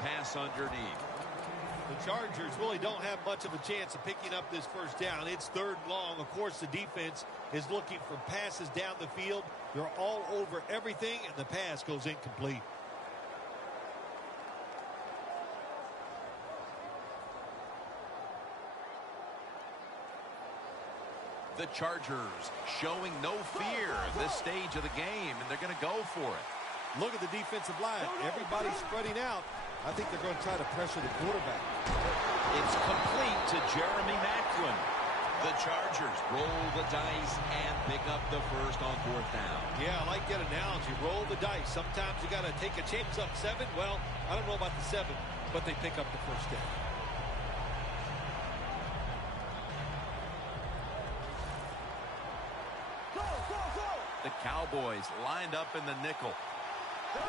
pass underneath. The Chargers really don't have much of a chance of picking up this first down. It's 3rd and long. Of course, the defense is looking for passes down the field. They're all over everything, and the pass goes incomplete. The Chargers showing no fear this stage of the game, and they're going to go for it. Look at the defensive line. Everybody's spreading out. I think they're going to try to pressure the quarterback. It's complete to Jeremy Maclin. The Chargers roll the dice and pick up the first on 4th down. Yeah, I like that analogy. Roll the dice. Sometimes you got to take a chance up 7. Well, I don't know about the 7, but they pick up the first down. The Cowboys lined up in the nickel.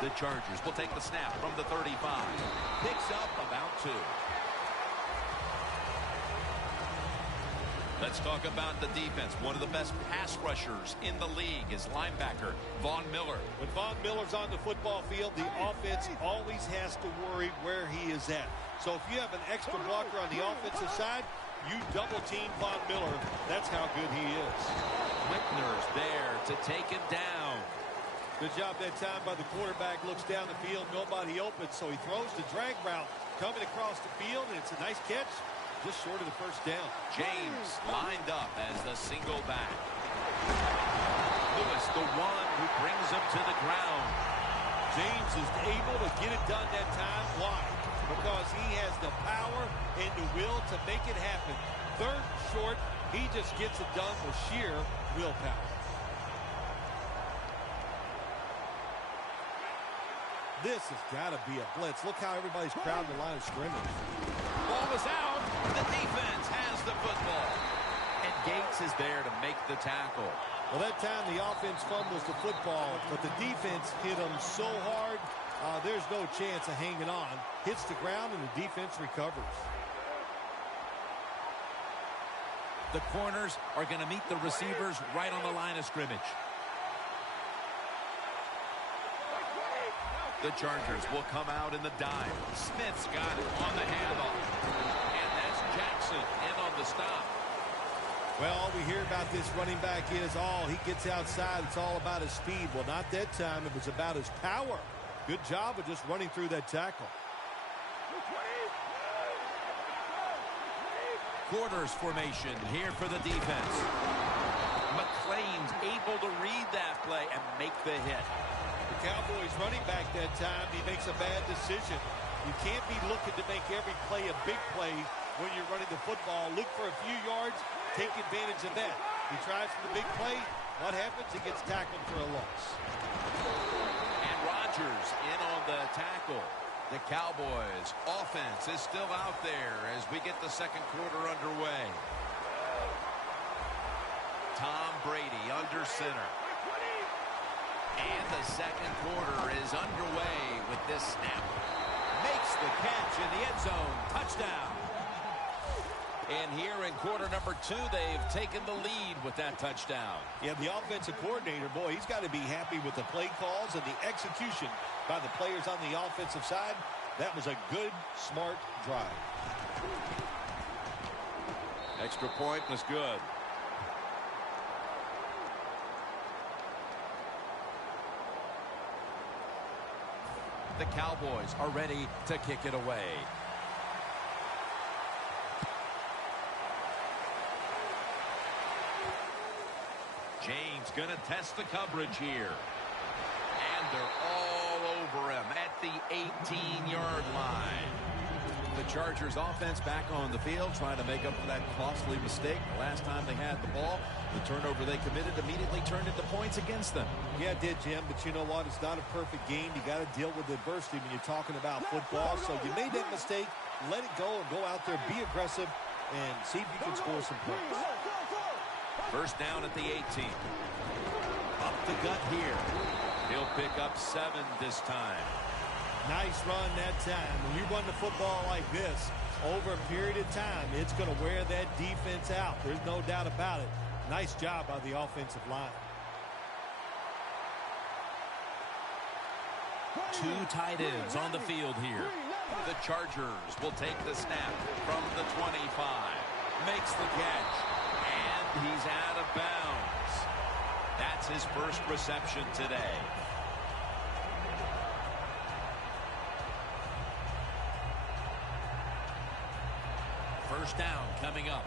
The Chargers will take the snap from the 35. Picks up about 2. Let's talk about the defense. One of the best pass rushers in the league is linebacker Von Miller. When Von Miller's on the football field, the offense always has to worry where he is at. So if you have an extra blocker on the offensive side, you double team Von Miller. That's how good he is. Whitner's there to take him down. Good job that time by the quarterback. Looks down the field, nobody open, so he throws the drag route coming across the field, and it's a nice catch, just short of the first down. James lined up as the single back. Lewis, the one who brings him to the ground. James is able to get it done that time. Why? Because he has the power and the will to make it happen. 3rd short, he just gets it done with sheer willpower. This has got to be a blitz. Look how everybody's crowding the line of scrimmage. Ball is out. The defense has the football. And Gates is there to make the tackle. Well, that time the offense fumbles the football, but the defense hit them so hard, there's no chance of hanging on. Hits the ground, and the defense recovers. The corners are going to meet the receivers right on the line of scrimmage. The Chargers will come out in the dime. Smith's got it on the handoff. And that's Jackson in on the stop. Well, all we hear about this running back is, he gets outside. It's all about his speed. Well, not that time. It was about his power. Good job of just running through that tackle. Quarters formation here for the defense. McClain's able to read that play and make the hit. The Cowboys running back that time, he makes a bad decision. You can't be looking to make every play a big play when you're running the football. Look for a few yards, take advantage of that. He tries for the big play. What happens? He gets tackled for a loss. And Rodgers in on the tackle. The Cowboys offense is still out there as we get the 2nd quarter underway. Tom Brady under center. And the 2nd quarter is underway with this snap. Makes the catch in the end zone. Touchdown. And here in quarter number 2, they've taken the lead with that touchdown. Yeah, the offensive coordinator, boy, he's got to be happy with the play calls and the execution by the players on the offensive side. That was a good, smart drive. Extra point was good. The Cowboys are ready to kick it away. James going to test the coverage here. And they're all over him at the 18-yard line. The Chargers offense back on the field trying to make up for that costly mistake. The last time they had the ball, the turnover they committed immediately turned into points against them. Yeah, it did, Jim, but you know what? It's not a perfect game. You got to deal with adversity when you're talking about football. So you made that mistake, let it go, and go out there, be aggressive, and see if you can score some points. First down at the 18. Up the gut here. He'll pick up 7 this time. Nice run that time. When you run the football like this, over a period of time, it's going to wear that defense out. There's no doubt about it. Nice job by the offensive line. 2 tight ends on the field here. The Chargers will take the snap from the 25. Makes the catch. And he's out of bounds. That's his first reception today. First down coming up.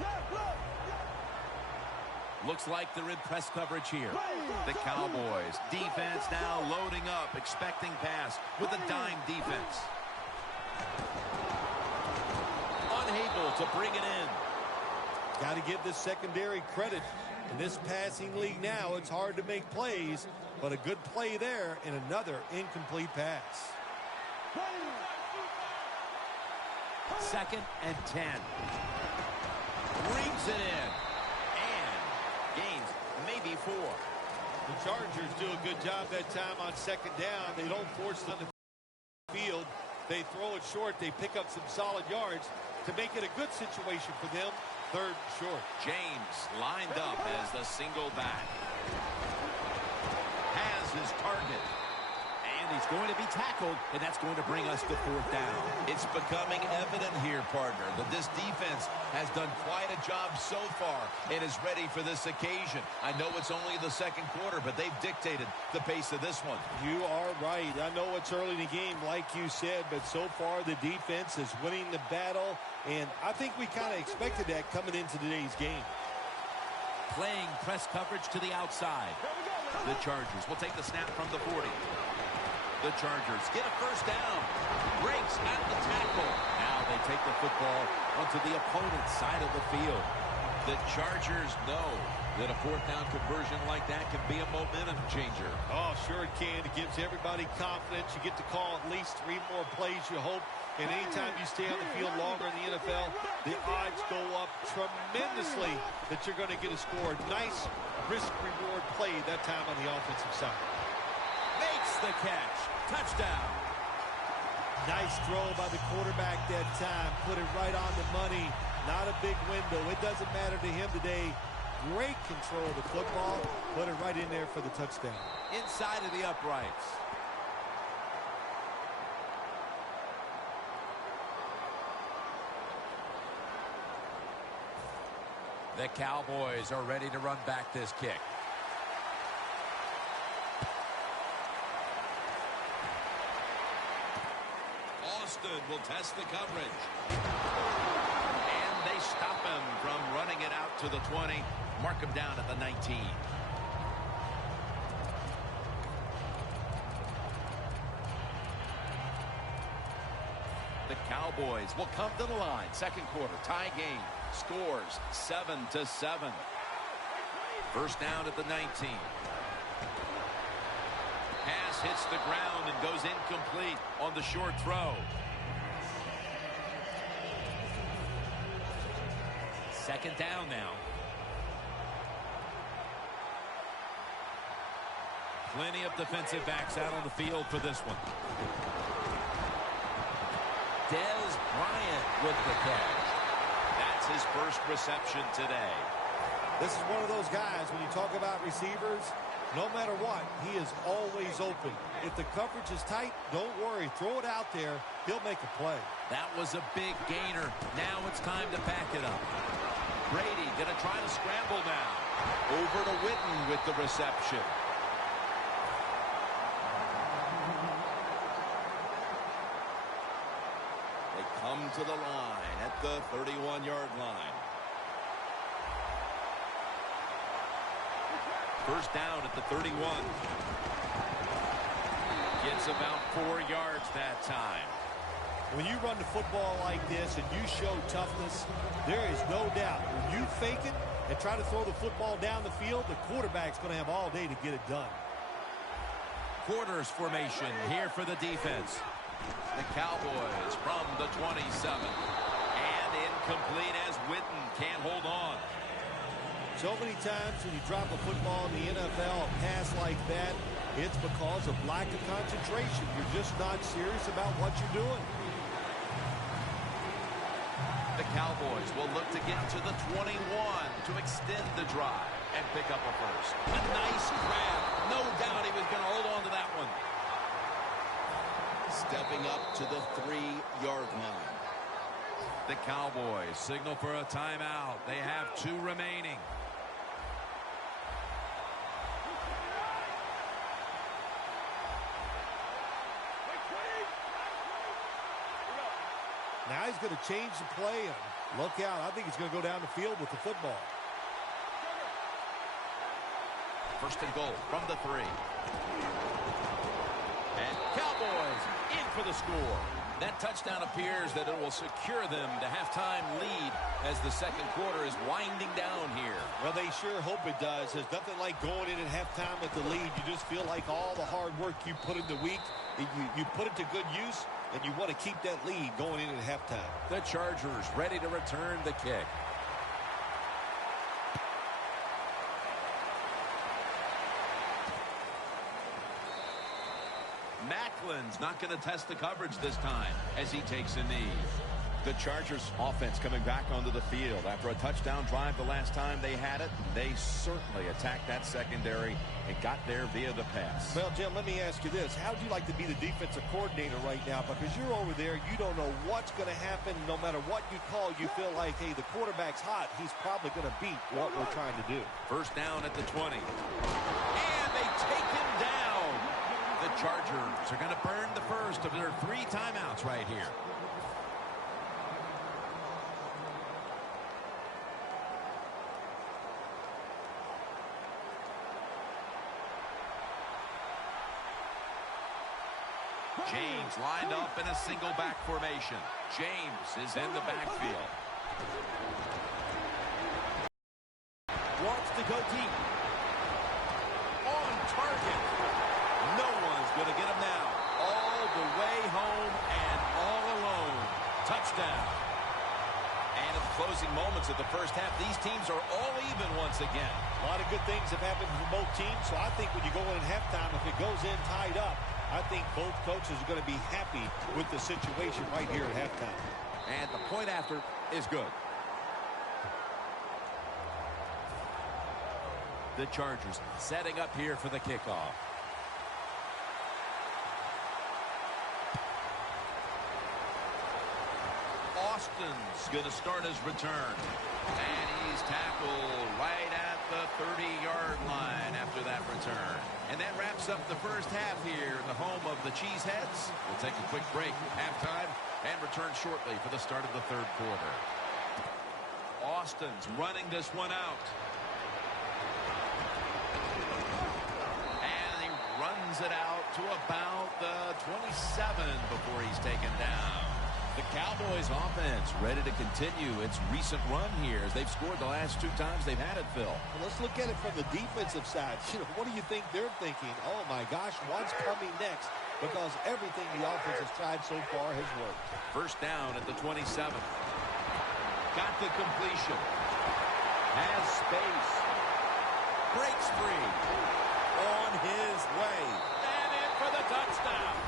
Looks like they're in press coverage here. The Cowboys defense now loading up, expecting pass with a dime defense. Unable to bring it in. Got to give this secondary credit. In this passing league now, it's hard to make plays, but a good play there and another incomplete pass. 2nd and 10. Brings it in. And gains maybe 4. The Chargers do a good job that time on 2nd down. They don't force them to the field. They throw it short. They pick up some solid yards to make it a good situation for them. 3rd short. James lined up as the single back. Has his target. And he's going to be tackled, and that's going to bring us to 4th down. It's becoming evident here, partner, that this defense has done quite a job so far and is ready for this occasion. I know it's only the 2nd quarter, but they've dictated the pace of this one. You are right. I know it's early in the game, like you said, but so far the defense is winning the battle, and I think we kind of expected that coming into today's game. Playing press coverage to the outside. The Chargers will take the snap from the 40. The Chargers get a first down. Breaks at the tackle. Now they take the football onto the opponent's side of the field. The Chargers know that a 4th down conversion like that can be a momentum changer. Oh, sure it can. It gives everybody confidence. You get to call at least 3 more plays, you hope. And anytime you stay on the field longer in the NFL, the odds go up tremendously that you're going to get a score. Nice risk-reward play that time on the offensive side. Makes the catch. Touchdown. Nice throw by the quarterback that time. Put it right on the money. Not a big window. It doesn't matter to him today. Great control of the football. Put it right in there for the touchdown. Inside of the uprights. The Cowboys are ready to run back this kick. Austin will test the coverage. And they stop him from running it out to the 20. Mark him down at the 19. The Cowboys will come to the line. 2nd quarter, tie game. Scores 7-7. First down at the 19. Pass hits the ground and goes incomplete on the short throw. 2nd down now. Plenty of defensive backs out on the field for this one. Dez Bryant with the catch. That's his first reception today. This is one of those guys, when you talk about receivers, no matter what, he is always open. If the coverage is tight, don't worry. Throw it out there. He'll make a play. That was a big gainer. Now it's time to back it up. Brady going to try to scramble now. Over to Witten with the reception. They come to the line at the 31-yard line. First down at the 31. Gets about 4 yards that time. When you run the football like this and you show toughness, there is no doubt when you fake it and try to throw the football down the field, the quarterback's going to have all day to get it done. Quarters formation here for the defense. The Cowboys from the 27. And incomplete as Witten can't hold on. So many times when you drop a football in the NFL, a pass like that, it's because of lack of concentration. You're just not serious about what you're doing. The Cowboys will look to get to the 21 to extend the drive and pick up a first. A nice grab. No doubt he was going to hold on to that one. stepping up to the 3-yard line. The Cowboys signal for a timeout. They have 2 remaining. Now he's going to change the play, and look out. I think he's going to go down the field with the football. First and goal from the 3. And Cowboys in for the score. That touchdown appears that it will secure them to halftime lead as the second quarter is winding down here. Well, they sure hope it does. There's nothing like going in at halftime with the lead. You just feel like all the hard work you put in the week, you put it to good use, and you want to keep that lead going in at halftime. The Chargers ready to return the kick. Macklin's not going to test the coverage this time as he takes a knee. The Chargers offense coming back onto the field after a touchdown drive the last time they had it. They certainly attacked that secondary and got there via the pass. Well, Jim, let me ask you this. How would you like to be the defensive coordinator right now? Because you're over there, you don't know what's going to happen. No matter what you call, you feel like, hey, the quarterback's hot. He's probably going to beat what we're trying to do. First down at the 20. And they take him down. The Chargers are going to burn the first of their 3 timeouts right here. James lined up in a single back formation. James is in the backfield. Wants to go deep. On target. No one's going to get him now. All the way home and all alone. Touchdown. And in the closing moments of the first half, these teams are all even once again. A lot of good things have happened for both teams, so I think when you go in at halftime, if it goes in tied up, I think both coaches are going to be happy with the situation right here at halftime. And the point after is good. The Chargers setting up here for the kickoff. Austin's going to start his return. And he's tackled right at the 30-yard line after that return. And that wraps up the first half here in the home of the Cheeseheads. We'll take a quick break at halftime and return shortly for the start of the third quarter. Austin's running this one out. And he runs it out to about the 27 before he's taken down. The Cowboys offense ready to continue its recent run here as they've scored the last 2 times they've had it, Phil. Well, let's look at it from the defensive side. What do you think they're thinking? Oh, my gosh, what's coming next? Because everything the offense has tried so far has worked. First down at the 27. Got the completion. Has space. Breaks free. On his way. And in for the touchdown.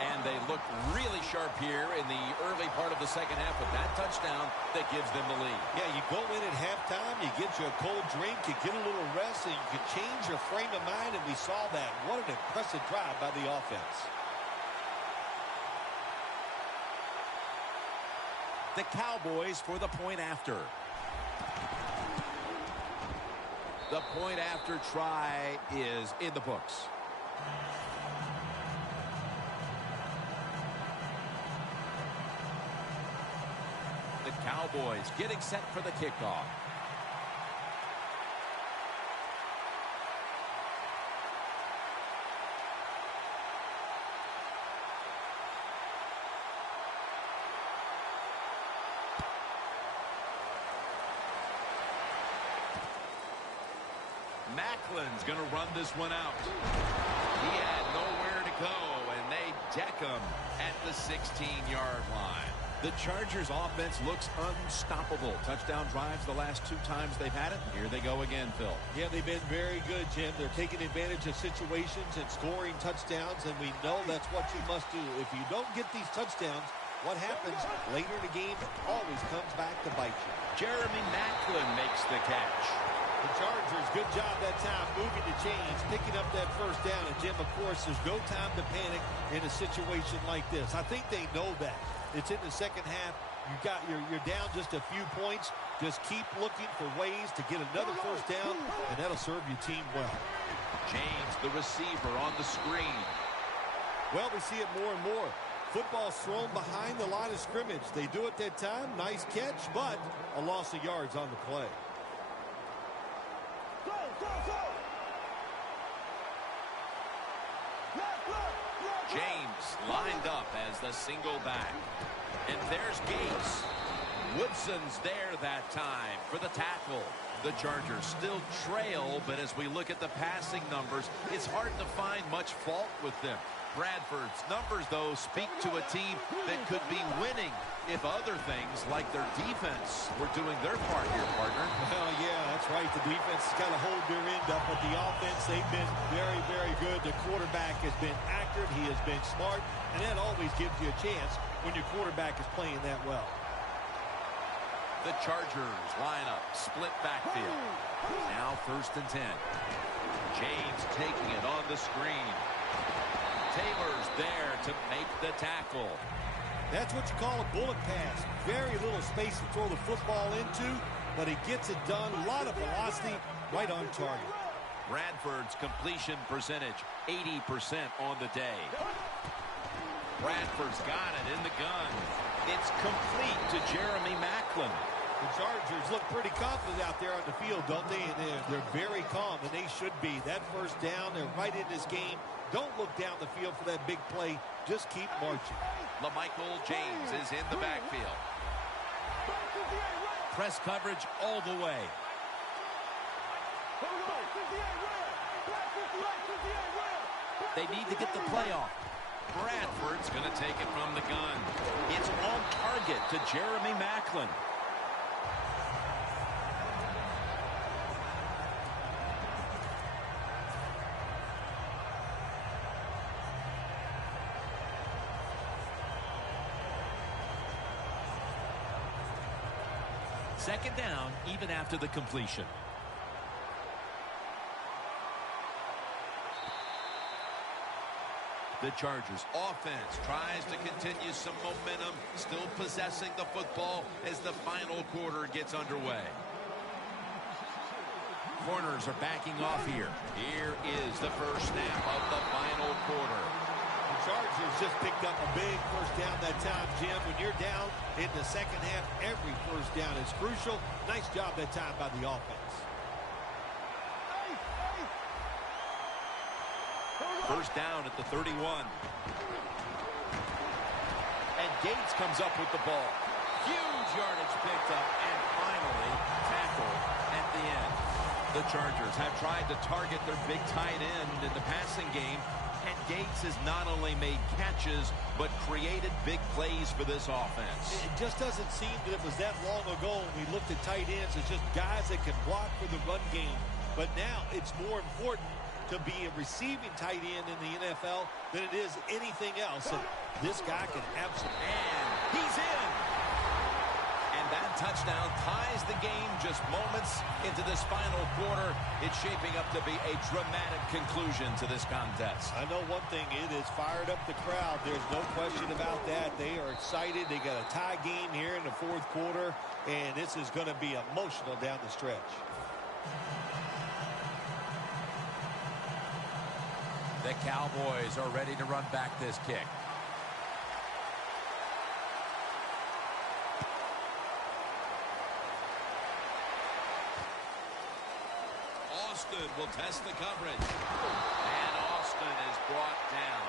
And they look really sharp here in the early part of the second half with that touchdown that gives them the lead. Yeah, you go in at halftime, you get you a cold drink, you get a little rest, and you can change your frame of mind, and we saw that. What an impressive drive by the offense. The Cowboys for the point after. The point after try is in the books. The Cowboys getting set for the kickoff. Macklin's going to run this one out. He had nowhere to go, and they deck him at the 16-yard line. The Chargers offense looks unstoppable. Touchdown drives the last 2 times they've had it. Here they go again, Phil. Yeah, they've been very good, Jim. They're taking advantage of situations and scoring touchdowns, and we know that's what you must do. If you don't get these touchdowns, What happens later in the game always comes back to bite you. Jeremy Maclin makes the catch. The Chargers, good job that time moving the chains, picking up that first down. And, Jim, of course, there's no time to panic in a situation like this. I think they know that. It's in the second half. You're down just a few points. Just keep looking for ways to get another first down, and that'll serve your team well. James, the receiver, on the screen. Well, we see it more and more. Football's thrown behind the line of scrimmage. They do it that time. Nice catch, but a loss of yards on the play. James lined up as the single back. And there's Gates. Woodson's there that time for the tackle. The Chargers still trail, but as we look at the passing numbers, it's hard to find much fault with them. Bradford's numbers, though, speak to a team that could be winning if other things like their defense were doing their part here, partner. Well, yeah, that's right. The defense has got to hold their end up, but the offense, they've been very, very good. The quarterback has been accurate. He has been smart, and that always gives you a chance when your quarterback is playing that well. The Chargers line up, split backfield. Now 1st and 10. James taking it on the screen. Taylor's there to make the tackle. That's what you call a bullet pass. Very little space to throw the football into, but he gets it done. A lot of velocity, right on target. Bradford's completion percentage, 80% on the day. Bradford's got it in the gun. It's complete to Jeremy Maclin. The Chargers look pretty confident out there on the field, don't they? And they're very calm, and they should be. That first down, they're right in this game. Don't look down the field for that big play. Just keep marching. LaMichael James is in the backfield. Press coverage all the way. They need to get the play off. Bradford's going to take it from the gun. It's on target to Jeremy Maclin. Second down, even after the completion. The Chargers offense tries to continue some momentum, still possessing the football as the final quarter gets underway. Corners are backing off here. Here is the first snap of the final quarter. The Chargers just picked up a big first down that time, Jim. When you're down in the second half, every first down is crucial. Nice job that time by the offense. First down at the 31. And Gates comes up with the ball. Huge yardage picked up and finally tackled at the end. The Chargers have tried to target their big tight end in the passing game, and Gates has not only made catches but created big plays for this offense. It just doesn't seem that it was that long ago when we looked at tight ends as just guys that can block for the run game. But now it's more important to be a receiving tight end in the NFL than it is anything else. And this guy can absolutely. And he's in. And that touchdown ties the game just moments into this final quarter. It's shaping up to be a dramatic conclusion to this contest. I know one thing, it has fired up the crowd. There's no question about that. They are excited. They got a tie game here in the fourth quarter, and this is going to be emotional down the stretch. The Cowboys are ready to run back this kick. Austin will test the coverage. And Austin is brought down.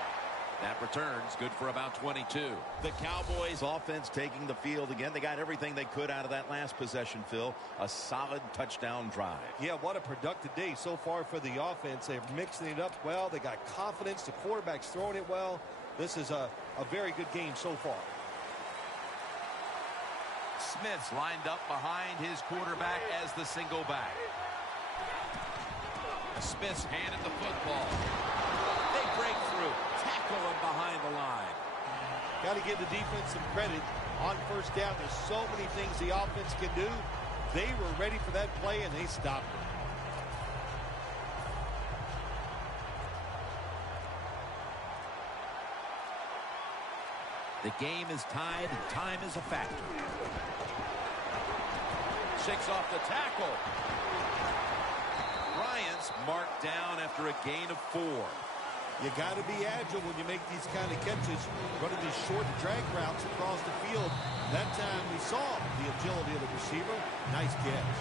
That return's good for about 22. The Cowboys offense taking the field again. They got everything they could out of that last possession, Phil. A solid touchdown drive. Yeah, what a productive day so far for the offense. They're mixing it up well. They got confidence. The quarterback's throwing it well. This is a very good game so far. Smith's lined up behind his quarterback as the single back. Smith's handed the football. They break through. Tackle him behind the line. Got to give the defense some credit on first down. There's so many things the offense can do. They were ready for that play, and they stopped it. The game is tied, and time is a factor. Shakes off the tackle. Bryant's marked down after a gain of 4. You got to be agile when you make these kind of catches, running these short drag routes across the field. That time we saw the agility of the receiver. Nice catch.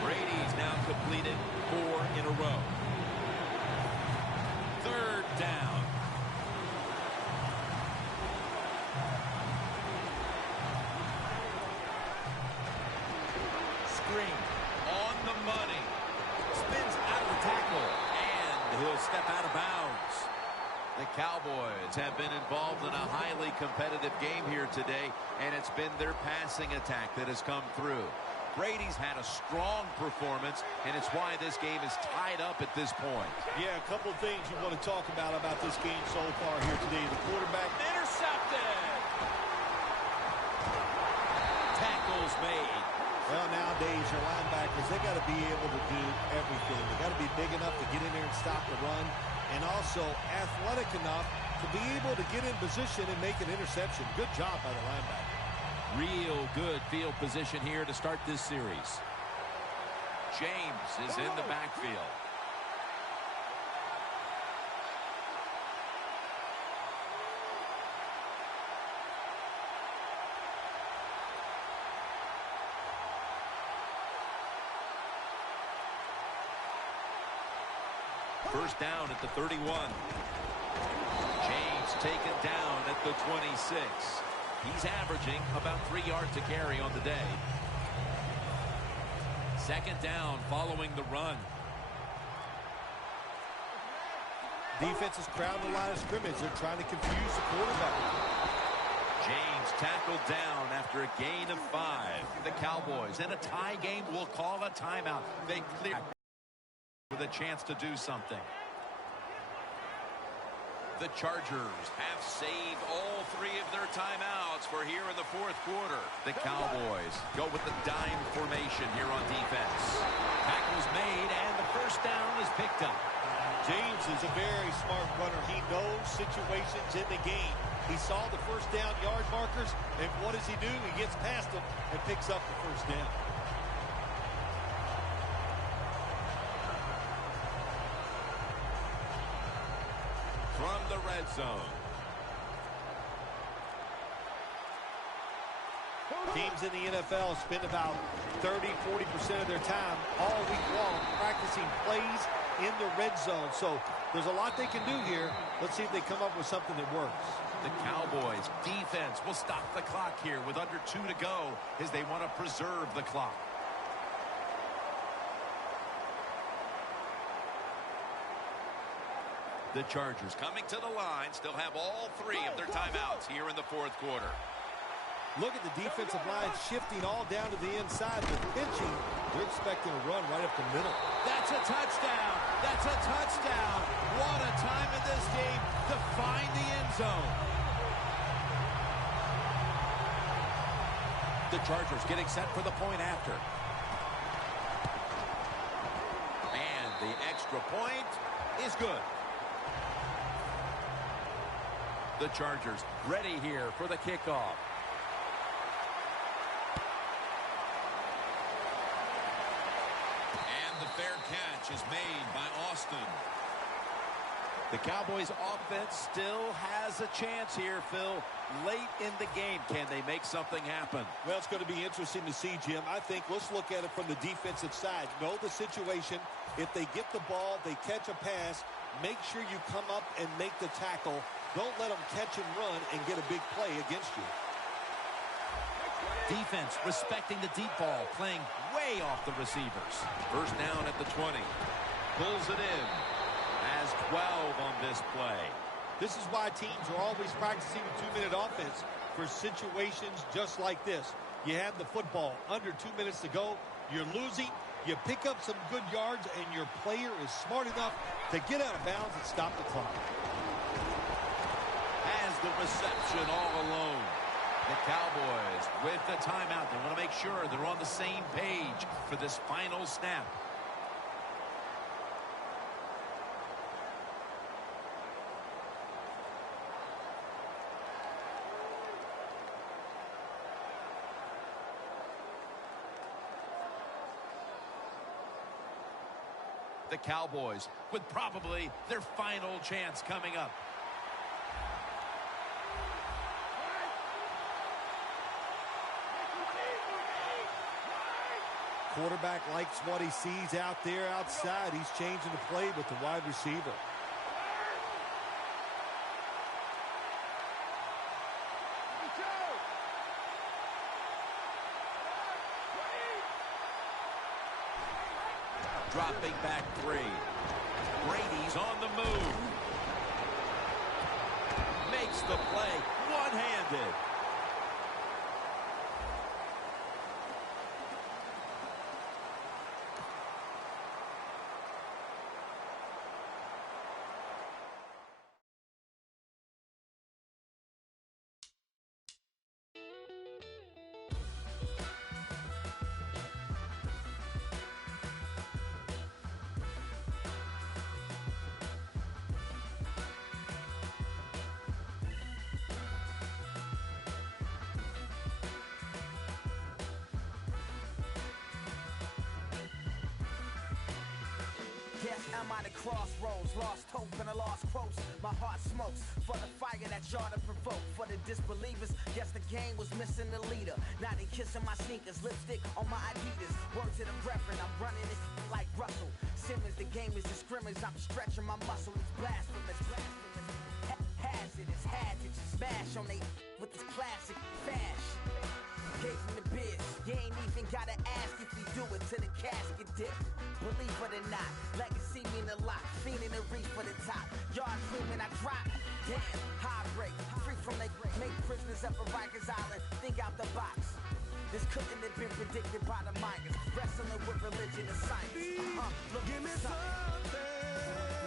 Brady's now completed 4 in a row. 3rd down. Screen on the money. Spins out of the tackle, and he'll step out of bounds. The Cowboys have been involved in a highly competitive game here today, and it's been their passing attack that has come through. Brady's had a strong performance, and it's why this game is tied up at this point. Yeah, a couple of things you want to talk about this game so far here today. The quarterback Intercepted! Tackles made. Well, nowadays, your linebackers, they got to be able to do everything. They got to be big enough to get in there and stop the run, and also athletic enough to be able to get in position and make an interception. Good job by the linebacker. Real good field position here to start this series. James is in the backfield. First down at the 31. James taken down at the 26. He's averaging about 3 yards a carry on the day. 2nd down following the run. Defense is crowding the line of scrimmage. They're trying to confuse the quarterback. James tackled down after a gain of 5. The Cowboys in a tie game will call a timeout. They clear with a chance to do something. The Chargers have saved all 3 of their timeouts for here in the 4th quarter. The Cowboys go with the dime formation here on defense. Tackles made, and the first down is picked up. James is a very smart runner. He knows situations in the game. He saw the first down yard markers, and what does he do? He gets past them and picks up the first down. From the red zone. Teams in the NFL spend about 30-40% of their time all week long practicing plays in the red zone. So there's a lot they can do here. Let's see if they come up with something that works. The Cowboys defense will stop the clock here with under 2 to go as they want to preserve the clock. The Chargers coming to the line still have all 3 of their timeouts here in the 4th quarter. Look at the defensive line shifting all down to the inside. With pitching, they're expecting a run right up the middle. That's a touchdown. That's a touchdown. What a time in this game to find the end zone. The Chargers getting set for the point after. And the extra point is good. The Chargers ready here for the kickoff. And the fair catch is made by Austin. The Cowboys offense still has a chance here, Phil. Late in the game, can they make something happen? Well, it's going to be interesting to see, Jim. I think let's look at it from the defensive side. Know the situation. If they get the ball, they catch a pass, make sure you come up and make the tackle. Don't let them catch and run and get a big play against you. Defense respecting the deep ball, playing way off the receivers. First down at the 20. Pulls it in. Has 12 on this play. This is why teams are always practicing a 2-minute offense for situations just like this. You have the football under 2 minutes to go. You're losing. You pick up some good yards, and your player is smart enough to get out of bounds and stop the clock. As the reception all alone. The Cowboys with the timeout. They want to make sure they're on the same page for this final snap. The Cowboys with probably their final chance coming up. Quarterback likes what he sees out there outside. He's changing the play with the wide receiver. Dropping back 3. Brady's on the move. Makes the play one-handed. Yes, I'm at a crossroads, lost hope and a lost quotes. My heart smokes for the fire that y'all to provoke. For the disbelievers, yes, the game was missing the leader. Now they kissing my sneakers, lipstick on my Adidas. Word to the reverend, I'm running this like Russell Simmons. The game is a scrimmage, I'm stretching my muscle. It's blasphemous, hazardous, had to just smash on they with this classic fash. Gave him the biz, you ain't even gotta ask if you do it to the casket dip. Believe it or not, legacy mean a lot. Fiending to reach for the top. Yard dreaming I drop. Damn, high break. Free from they make prisoners up at Rikers Island. Think out the box. This couldn't have been predicted by the miners. Wrestling with religion and science. Give me something.